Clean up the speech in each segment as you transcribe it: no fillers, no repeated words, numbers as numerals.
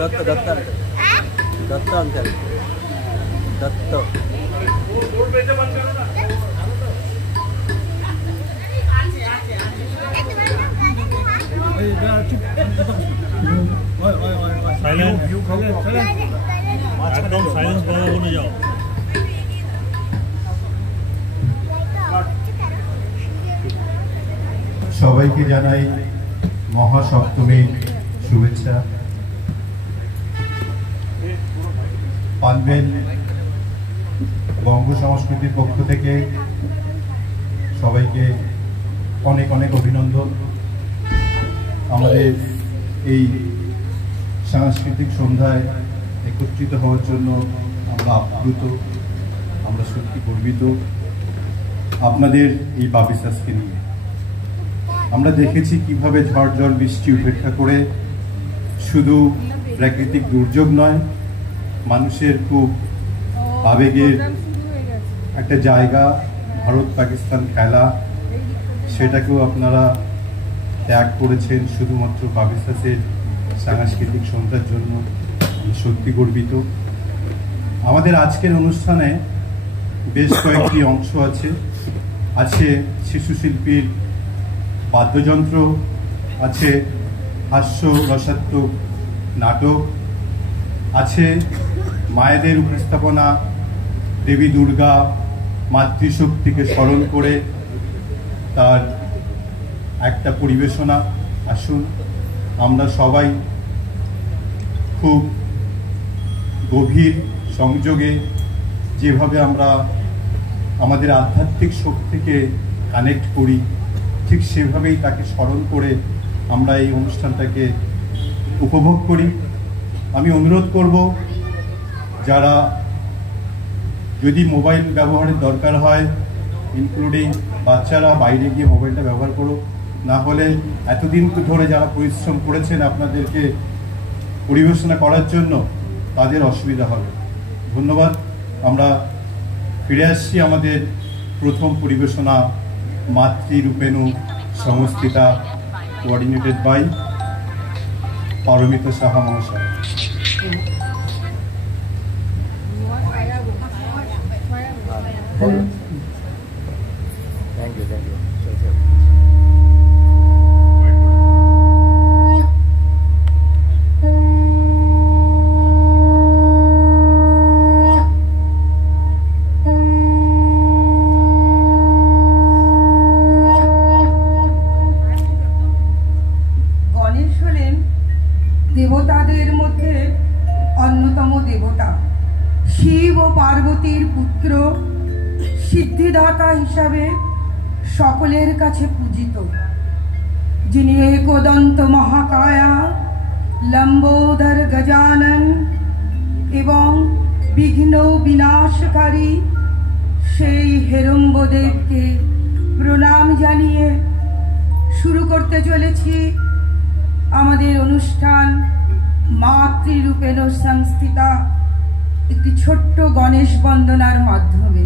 Dutt Dutt Dutt uncle Dutt silence एकदम silence बने जाओ। সবাইকে জানাই মহাসপ্তমীর শুভেচ্ছা। পানবেল বঙ্গ সংস্কৃতির পক্ষ থেকে সবাইকে অনেক অনেক অভিনন্দন। আমাদের এই সাংস্কৃতিক সন্ধ্যায় একত্রিত হওয়ার জন্য আমরা আপ্লুত, আমরা সত্যি গর্বিত আপনাদের এই বাবিসাসকে নিয়ে। আমরা দেখেছি কিভাবে ঝড় জল বৃষ্টি উপেক্ষা করে শুধু প্রাকৃতিক দুর্যোগ নয়, মানুষের খুব আবেগের একটা জায়গা ভারত পাকিস্তান খেলা, সেটাকেও আপনারা ত্যাগ করেছেন শুধুমাত্র বাবিসাসের সাংস্কৃতিক সন্ধ্যার জন্য। সত্যি গর্বিত। আমাদের আজকের অনুষ্ঠানে বেশ কয়েকটি অংশ আছে। আছে শিশু শিল্পীর বাদ্যযন্ত্র, আছে হাস্য রসাত্মক নাটক, আছে মায়েদের উপস্থাপনা, দেবী দুর্গা মাতৃশক্তিকে স্মরণ করে তার একটা পরিবেশনা। আসুন আমরা সবাই খুব গভীর সংযোগে যেভাবে আমরা আমাদের আধ্যাত্মিক শক্তিকে কানেক্ট করি, ঠিক সেভাবেই তাকে স্মরণ করে আমরা এই অনুষ্ঠানটাকে উপভোগ করি। আমি অনুরোধ করব, যারা যদি মোবাইল ব্যবহারের দরকার হয়, ইনক্লুডিং বাচ্চারা, বাইরে গিয়ে মোবাইলটা ব্যবহার করো। না হলে এতদিন ধরে যারা পরিশ্রম করেছেন আপনাদেরকে পরিবেশনা করার জন্য, তাদের অসুবিধা হবে। ধন্যবাদ। আমরা ফিরে আসছি আমাদের প্রথম পরিবেশনা, মাতৃরূপেণু সংস্থিতা, কোঅর্ডিনেটেড বাই পারমিতা সাহা মহাশয়। थैंक यू দেবতাদের মধ্যে অন্যতম দেবতা, শিব ও পার্বতীর পুত্র, সিদ্ধিদাতা হিসাবে সকলের কাছে পূজিত, যিনি একদন্ত মহাকায়া, লম্বোদর গজানন এবং বিঘ্ন বিনাশকারী সেই হেরম্বদেবকে প্রণাম জানিয়ে শুরু করতে চলেছি আমাদের অনুষ্ঠান মাতৃরূপেণ সংস্থিতা, একটি ছোট্ট গণেশ বন্দনার মাধ্যমে।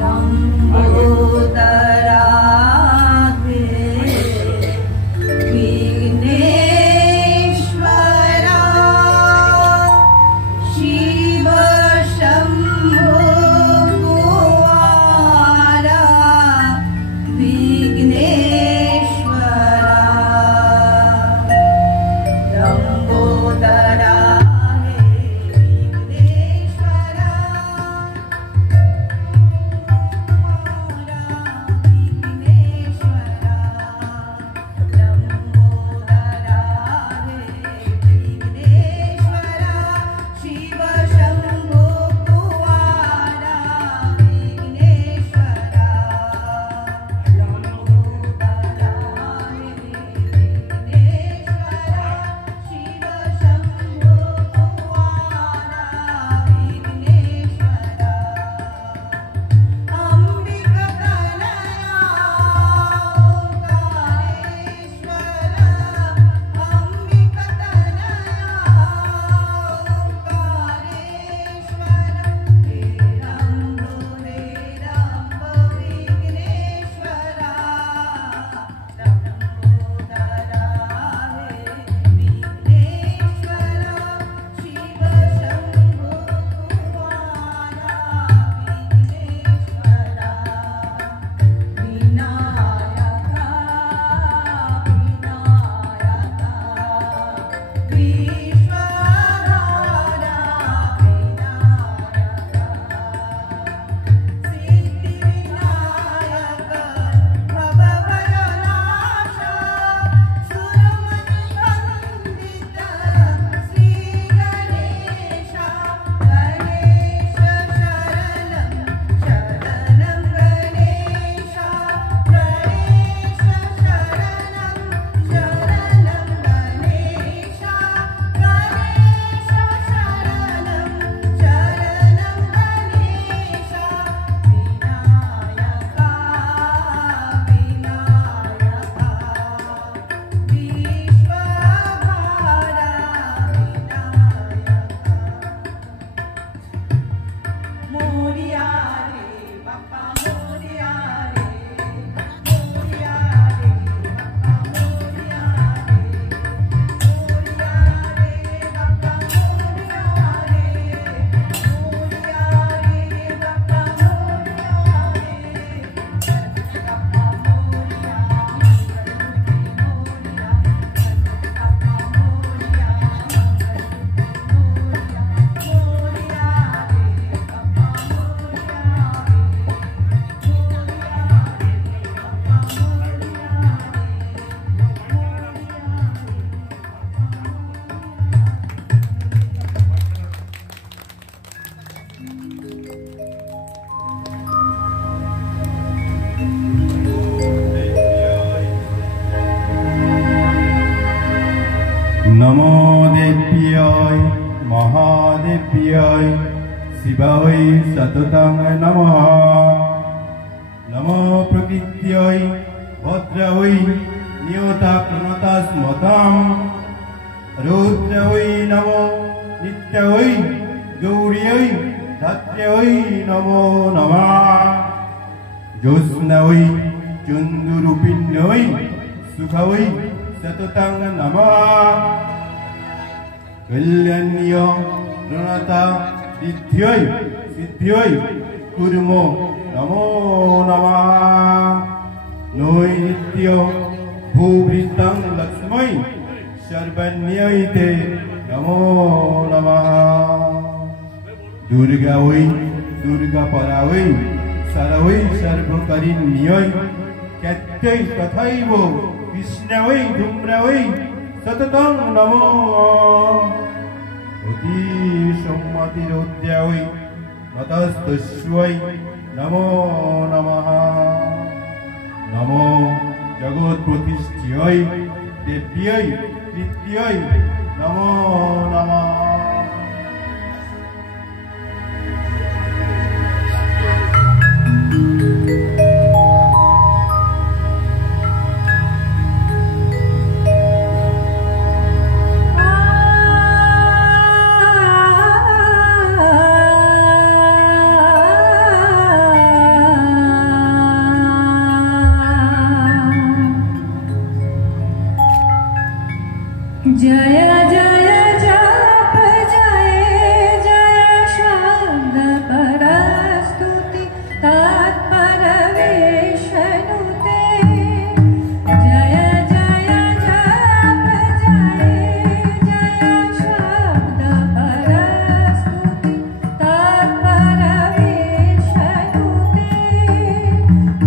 Lambodara শিবায় সততং নমঃ। নমো প্রকৃত্यै ভদ্রায় নিয়তা প্রণতা স্মতাম। রৌদ্রায় নমো নিত্যায় গৌরীয় ধাত্র্যয় নমো নমঃ। জ্যোৎস্নায় চন্দুরূপিণ্যয় সুখায় সততং নমঃ। কল্যাণ্য প্রণতা সিদ্ধ্যয় সিদ্ধ্যয় কুর্মো নমো নমঃ। নৈনিত্য ভূভৃতং লক্ষ্মৈ সর্বন্যৈতে নমো নমঃ। দুর্গায় দুর্গাপরায় সরৈ সর্বকরিণ্যৈ ক্যাত্যৈ তথৈব কৃষ্ণায় ধূম্রায় সততং নমো। অতি সম্মতিরোদ্যায় নতস্তস্যৈ নমো নমঃ। নমো জগৎপ্রতিষ্ঠ্যৈ দেব্যৈ কৃত্यै নমো নমঃ। जय जय जप जय जय शब्द परस्तुति तत्पर विष्णुते। जय जय जप जय जय शब्द परस्तुति तत्पर विष्णुते।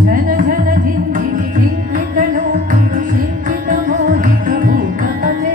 झन झन झिन झिन झिंकृत नोकित शिंकित मोहित भूतपते।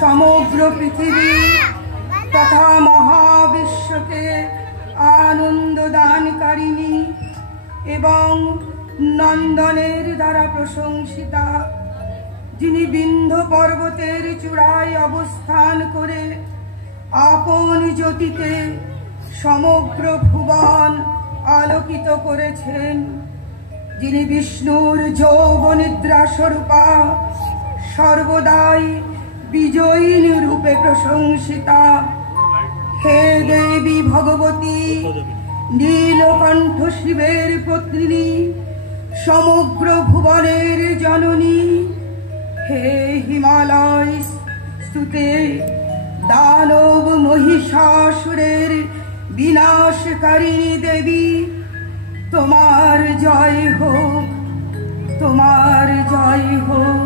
সমগ্র পৃথিবী তথা মহাবিশ্বকে আনন্দ দানকারিণী এবং নন্দনের দ্বারা প্রশংসিতা, যিনি বিন্ধ্য পর্বতের চূড়ায় অবস্থান করে আপন জ্যোতিতে সমগ্র ভুবন আলোকিত করেছেন, যিনি বিষ্ণুর যোগনিদ্রা স্বরূপা সর্বদাই বিজয়িনী রূপে প্রশংসিতা। হে দেবী ভগবতী, নীলকণ্ঠ শিবের পত্নী, সমগ্র ভুবনের জননী, হে হিমালয় স্তুতে দানব মহিষাসুরের বিনাশকারিণী দেবী, তোমার জয় হোক, তোমার জয় হোক।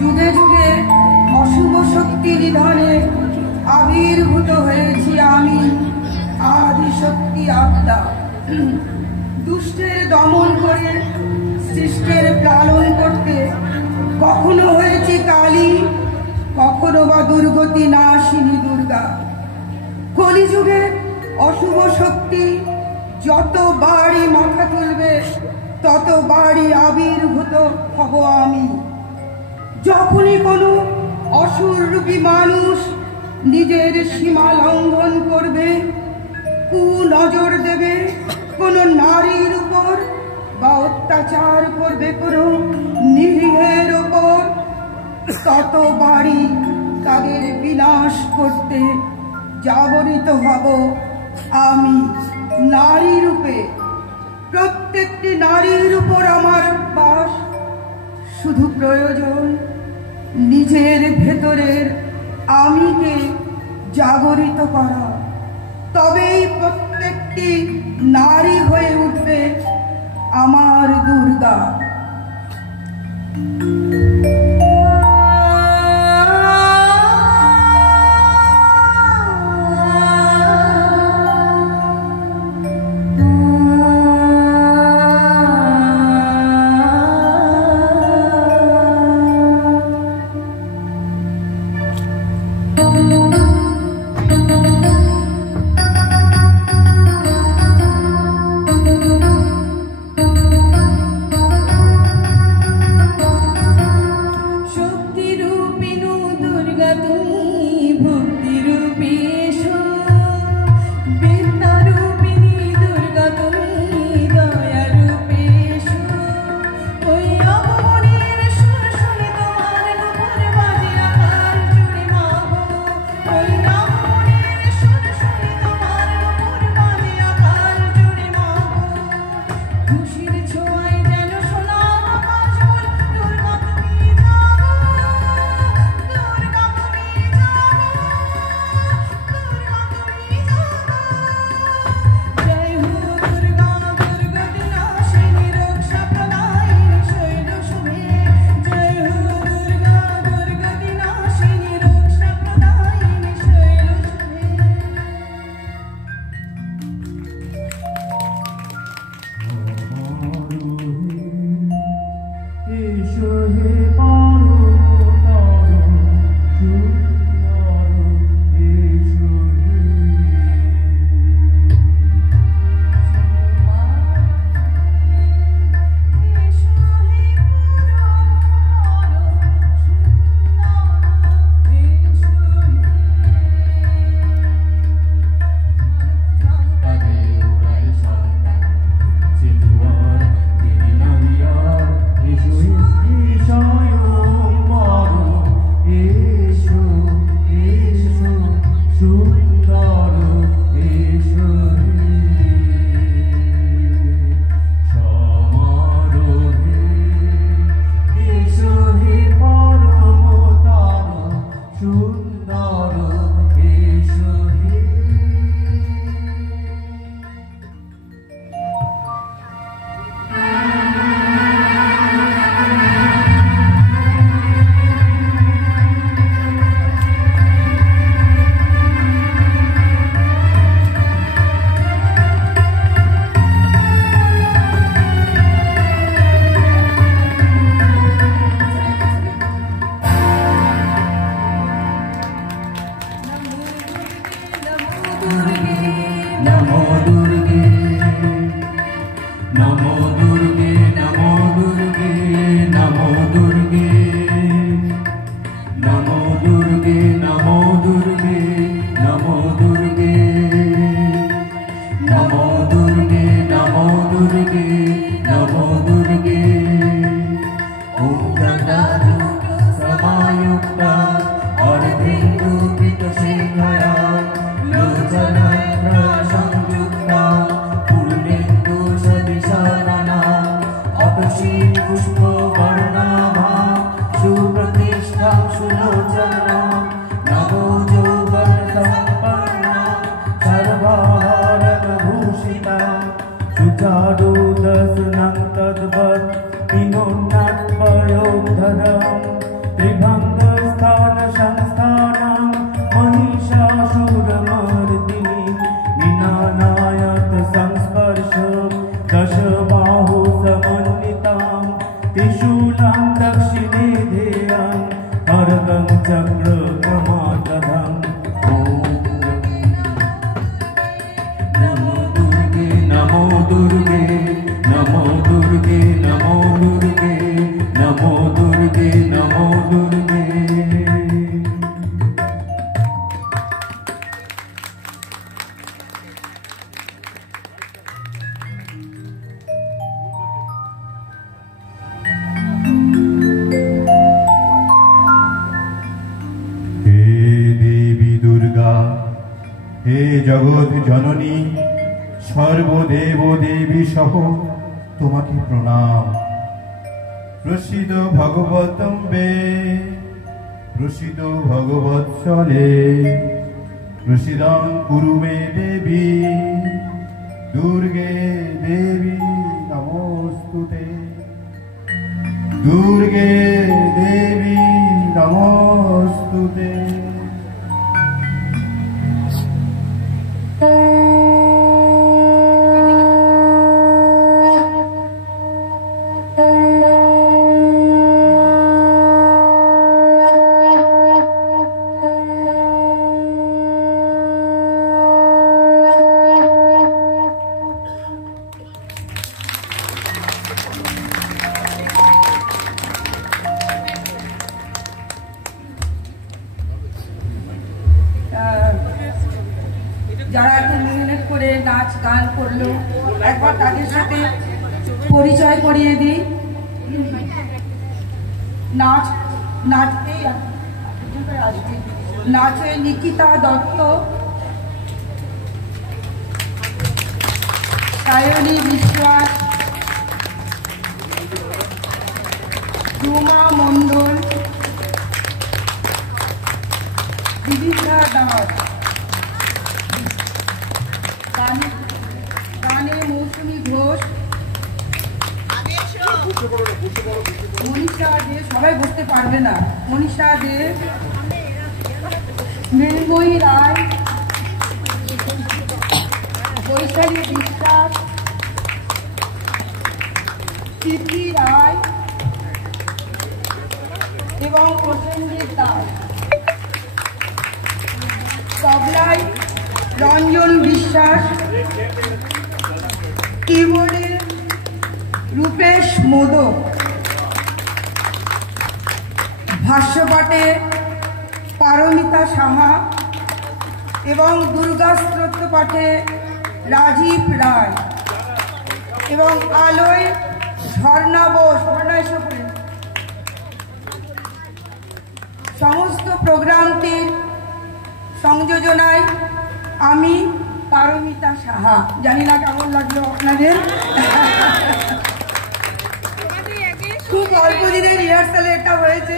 যুগে যুগে অশুভ শক্তি নিধনে আবির্ভূত হয়েছি আমি, আদি শক্তি আত্মা। দুষ্টের দমন করে সৃষ্টের পালন করতে কখনো হয়েছি কালী, কখনো বা দুর্গতি নাশিনী দুর্গা। কলিযুগে অশুভ শক্তি যত বাড়ি মাথা তুলবে তত বাড়ি আবির্ভূত হব আমি। যখনই কোনো অসুররূপী মানুষ নিজের সীমা লঙ্ঘন করবে, কুনজর দেবে কোনো নারীর উপর, বা অত্যাচার করবে কোনো নিরীহের উপর, তত বাড়ি তাদের বিনাশ করতে জাগরিত হব আমি নারী রূপে। প্রত্যেকটি নারীর উপর আমার বাস, শুধু প্রয়োজন নিজের ভেতরের আমিকে জাগরিত করা। তবেই প্রত্যেকটি নারী হয়ে উঠবে আমার দুর্গা। नमो दुर्गे नमो दुर्गे नमो दुर्गे नमो दुर्गे नमो दुर्गे नमो दुर्गे नमो दुर्गे नमो दुर्गे नमो दुर्गे नमो दुर्गे ओम गंगारूप समायुक्ता अर्धेन्दुविकशेखरा लोचनत्र संयुक्ता पूर्णेन्दु सदृशानना अपशी पुष्पवर्णाभा सुप्रतिष्ठा सुलोचना नमो यौवनसम्पन्ना सर्वाभरणभूषिता सुचारुदर्शनं तद्वत् विनोन्नात्पयोद्धरम् त्रिभङ्गस्थानसंस्थानं महिषासुरमर्दिनी विनानायत संस्पर्श दशबाहुसमन्वितां त्रिशूलं दक्षिणे ध्येयं खड्गं चक्रकमादधम् नमो दुर्गे नमो दुर्गे नमो दुर्गे नमो दुर्गे नमो दुर्गे नमो दुर्गे हे देवी दुर्गा हे जगत जननी सर्वदेव देवी सह তোমাকে প্রণাম প্রসিদ ভগবতম্বে প্রসিদ ভগবৎসলে প্রসিদং কুরু মে দেবী দুর্গে দেবী নমস্তুতে দুর্গে দেবী নমস্তুতে যারা এত মেহনত করে নাচ গান করলো একবার তাদের সাথে পরিচয় করিয়ে দিই। নাচে নিকিতা দত্ত, সায়নী বিশ্বাস, রুমা মণ্ডল, বিবিধা দাস, গানে মৌসুমী ঘোষ, মনীষা দে, সবাই বুঝতে পারবে না, মনীষা দে, মৃন্ময়ী রায়, বৈশালী বিশ্বাস, প্রীতি রায় এবং প্রসেনজিৎ দাস। তবলায় রঞ্জন বিশ্বাস, কিবোর্ডে রূপেশ মোদক, ভাষ্যপাঠে পারমিতা সাহা এবং দুর্গা স্তোত্র পাঠে রাজীব রায় এবং আলোয় ঝর্ণা বোস। সমস্ত প্রোগ্রামটির সংযোজনায় আমি পারমিতা সাহা। জানি না কেমন লাগলো আপনাদের। খুব অল্প দিনের রিহার্সালে এটা হয়েছে।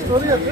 স্টোরি আছে।